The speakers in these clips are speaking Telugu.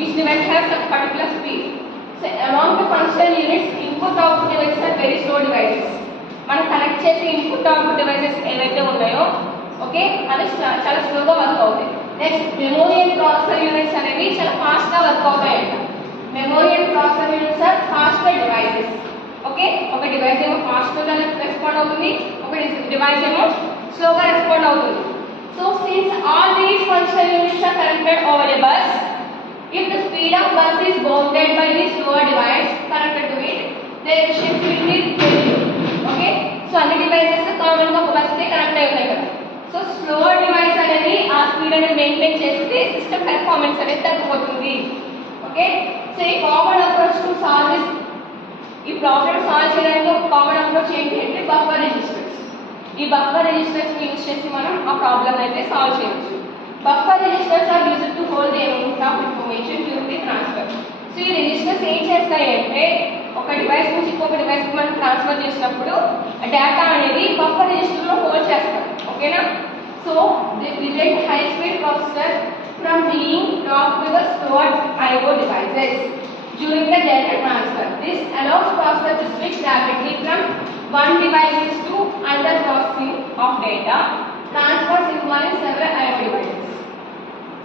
Each device has a particular speed. So among the functional units, input output devices are very slow devices. మనం కనెక్ట్ చేసే ఇన్పుట్ అవుట్పుట్ డివైసెస్ ఏవైతే ఉన్నాయో ఓకే అవి చాలా స్లోగా వర్క్ అవుతాయి. Next memory and processor units అనేవి చాలా ఫాస్ట్ గా వర్క్ అవుతాయంట. Memory and processor units are faster devices. Okay ఒక డివైస్ ఏమో ఫాస్ట్ గా రెస్పాండ్ అవుతుంది, ఒక డివైస్ ఏమో స్లోగా రెస్పాండ్ అవుతుంది. So since all these functional units are connected over a bus, if the speed of bus is bounded by the slower device connected to it, their efficiency will be very low. Okay, so అన్ని డివైసెస్ కామన్ గా ఒక బస్ కి కనెక్ట్ అయి ఉంటాయి కదా. సో స్లోవర్ డివైస్ అనేది ఆ స్పీడ్ అనేది మెయింటైన్ చేస్తే సిస్టమ్ పెర్ఫార్మెన్స్ అనేది తగ్గిపోతుంది. ఓకే, సో ఈ common approach to solve this, ఈ ప్రాబ్లమ్ సాల్వ్ చేయడానికి ఒక కామన్ అప్రోచ్ ఏంటి అంటే బఫర్ రిజిస్టర్స్. ఈ బఫర్ రిజిస్టర్స్ ని యూజ్ చేసి మనం ఆ ప్రాబ్లమ్ అయితే సాల్వ్ చేయొచ్చు. Buffer registers are used to hold the amount of information during the transfer. So ఈ రిజిస్టర్స్ ఏం చేస్తాయి అంటే ఒక డివైస్ నుంచి ఇంకొక డివైస్ కి మనం ట్రాన్స్ఫర్ చేసినప్పుడు డేటా అనేది బఫర్ రిజిస్టర్ లో హోల్డ్ చేస్తాం. ఓకేనా, so the prevent high speed processor from being locked with the stored IO devices during the data transfer. This allows processor to switch rapidly from one device to another processing of data transfers involving several IO devices.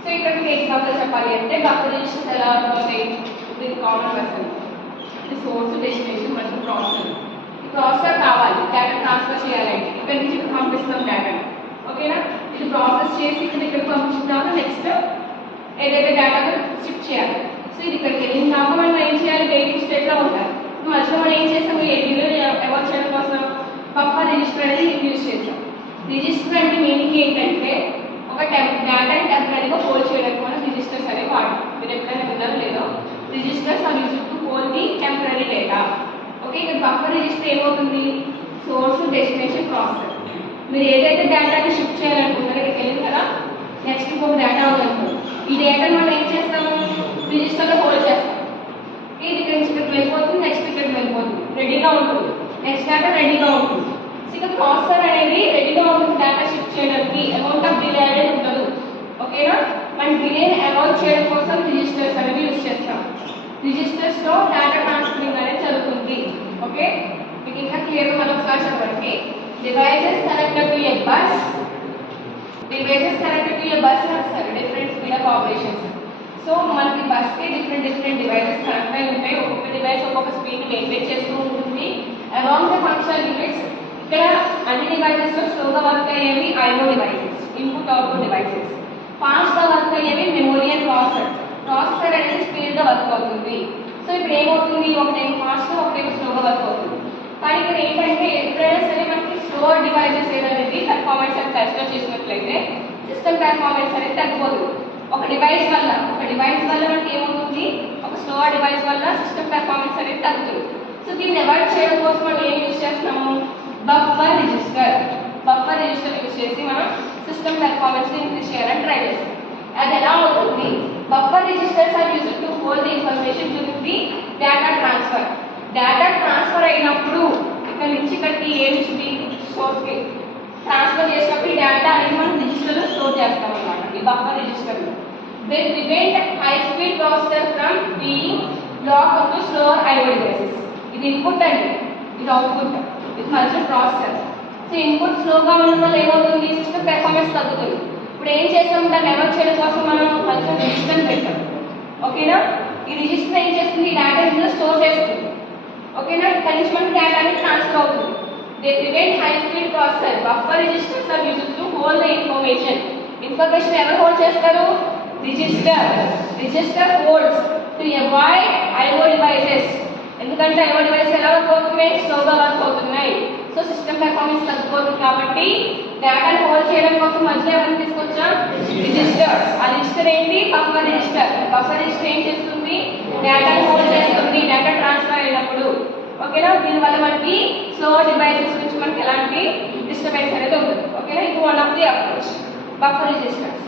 So ఇక్కడ మీకు ఎగ్జాంపుల్ చెప్పాలి అంటే బఫర్ రిజిస్టర్స్ ఎలా ఉంటాయి. ఇది కామన్ మెథడ్, ఇది సోర్స్ డెస్టినేషన్ మరియు ప్రాసెసర్. ఈ ప్రాసెసర్ కావాలి డేటా ట్రాన్స్ఫర్ చేయాలంటే ఇక్కడ నుంచి ఇక్కడ పంపిస్తాం డేటా. ఓకేనా, ఇది ప్రాసెస్ చేసి ఇక్కడ పంపించుతాము. నెక్స్ట్ ఏదైతే డేటా షిఫ్ట్ చేయాలి. సో ఇది ఇక్కడికి వెళ్ళినాక మనం ఏం చేయాలి, వెయిటింగ్ స్టేట్ లో ఉంటారు. మధ్యలో మనం ఏం చేస్తాము, ఏడీలో అవాయిడ్ చేయడం కోసం బఫర్ రిజిస్టర్ అనేది యూజ్ చేస్తాం. రిజిస్టర్ అంటే మీనింగ్ ఏంటంటే ఒక డేటాని టెంపరీగా హోల్డ్ చేయడానికి మనం రిజిస్టర్స్ అనేవి వాడతాం. మీరు ఎప్పుడైనా విన్నారో లేదో, registers are used to hold the temporary data. Okay, ఇక్కడ బఫర్ రిజిస్టర్ ఏమవుతుంది, సోర్స్ డెస్టినేషన్ ప్రాసెసర్. మీరు ఏదైతే డేటాని షిఫ్ట్ చేయాలనుకుంటారో ఇక్కడికి వెళ్ళింది కదా, నెక్స్ట్ ఇంకొక డేటా ఉందనుకోండి. ఈ డేటాని మనం ఏం చేస్తాము, రిజిస్టర్లో హోల్డ్ చేస్తాం. ఇది ఇక్కడ నుంచి ఇక్కడికి వెళ్ళిపోతుంది, నెక్స్ట్ ఇక్కడికి వెళ్ళిపోతుంది, రెడీగా ఉంటుంది. నెక్స్ట్ డేటా రెడీగా ఉంటుంది. ఇక ప్రాసెసర్ అనేది రెడీగా ఉంటుంది డేటా షిఫ్ట్ చేయడానికి. అమౌంట్ ఆఫ్ డిలే అనేది ఉండదు. ఓకేనా, మనం డిలేని అవాయిడ్ చేయడం కోసం రిజిస్టర్స్ అనేవి యూజ్ చేస్తాం. రిజిస్టర్స్ లో డేటా ట్రాన్స్ఫరింగ్ అనేది జరుగుతుంది. ఓకే, మీకు ఇంకా క్లియర్గా మనం ఒకసారి చెప్పండి. Devices connected to a bus, devices connected to a bus sir different speed of operations. So మనకి బస్ కి డిఫరెంట్ డివైసెస్ కనెక్ట్ అయి ఉంటాయి. ఒక్కొక్క డివైస్ ఒక్కొక్క స్పీడ్ మెయింటైన్ చేస్తూ ఉంటుంది. అలాంగ్ ద ఫంక్షనల్ యూనిట్స్ ఇక్కడ అన్ని డివైసెస్ లో స్లోగా వర్క్ అయ్యేవి IO devices, input output devices. Fast గా వర్క్ అయ్యేవి మెమోరీ అండ్ ప్రాసెసర్. ప్రాసెసర్ అనేది స్పీడ్ గా వర్క్ అవుతుంది. సో ఇప్పుడు ఏమవుతుంది, ఒకటేమో ఫాస్ట్ గా ఒకటేమో స్లోగా వర్క్ అవుతుంది. కానీ ఇక్కడ ఏంటంటే ఎప్పుడైనా సరే మనకి స్లో డివైసెస్ ఏదనేది పెర్ఫార్మెన్స్ అనేది కన్సిడర్ చేసినట్లయితే సిస్టమ్ పెర్ఫార్మెన్స్ అనేది తగ్గిపోతుంది. ఒక డివైస్ వల్ల మనకి ఏమవుతుంది, ఒక స్లో డివైస్ వల్ల సిస్టమ్ పెర్ఫార్మెన్స్ అనేది తగ్గుతుంది. సో దీన్ని అవాయిడ్ చేయడం కోసం మనం ఏం యూజ్ చేస్తున్నాము, బఫర్ రిజిస్టర్ యూజ్ చేసి మనం సిస్టమ్ పెర్ఫార్మెన్స్ ఇంక్రీజ్ చేయాలని ట్రై చేస్తాం. అది ఎలా అవుతుంది, buffer registers are used to hold the information during the data transfer. Data transfer అయినప్పుడు ఇక్కడ నుంచి ఇక్కడికి ఏ నుంచి బి సోర్స్ కి ట్రాన్స్ఫర్ చేసినప్పుడు ఈ డేటా అనేది మనం రిజిస్టర్లో స్టోర్ చేస్తాం అన్నమాట. ఈ బఫర్ రిజిస్టర్లో they prevent high speed processor from being locked to slower IO devices. ఇది ఇన్పుట్ అండి, ఇది అవుట్పుట్, ఇది మధ్య ప్రాసెసర్. సో ఇన్పుట్ స్లోగా ఉండడం వల్ల ఏమవుతుంది, సిస్టమ్ పెర్ఫార్మెన్స్ తగ్గుతుంది. ఇప్పుడు ఏం చేస్తాం, దాన్ని అవాయిడ్ చేయడం కోసం మనం మధ్య రిజిస్టర్ పెట్టాం. ఓకేనా, ఈ రిజిస్టర్ ఏం చేస్తుంది, ఈ డేటా ఇందులో స్టోర్ చేస్తుంది. ఓకేనా, ఇక్కడ నుంచి మనకి డేటా అనేది ట్రాన్స్ఫర్ అవుతుంది. They prevent high speed processor. Buffer registers are used to hold the information. Information ఎవరు హోల్డ్ చేస్తారు, register holds to avoid IO devices. ఎందుకంటే IO devices ఎలా వర్క్ అవుతున్నాయి, స్లోగా వర్క్ అవుతున్నాయి. సో సిస్టమ్ పెర్ఫార్మెన్స్ తగ్గిపోతుంది. కాబట్టి డేటాను హోల్డ్ చేయడం కోసం మధ్యలో ఎవరిని తీసుకొచ్చాం, రిజిస్టర్. ఆ రిజిస్టర్ ఏంటి, బఫర్ రిజిస్టర్ ఏం చేస్తుంది, డేటాను హోల్డ్ చేస్తుంది డేటా ట్రాన్స్ఫర్ అయినప్పుడు. ఓకేనా, దీనివల్ల మనకి స్లో డివైసెస్ నుంచి మనకి ఎలాంటి డిస్టర్బెన్స్ అనేది ఉంటుంది. ఓకేనా, ఇది one of the approach buffer registers.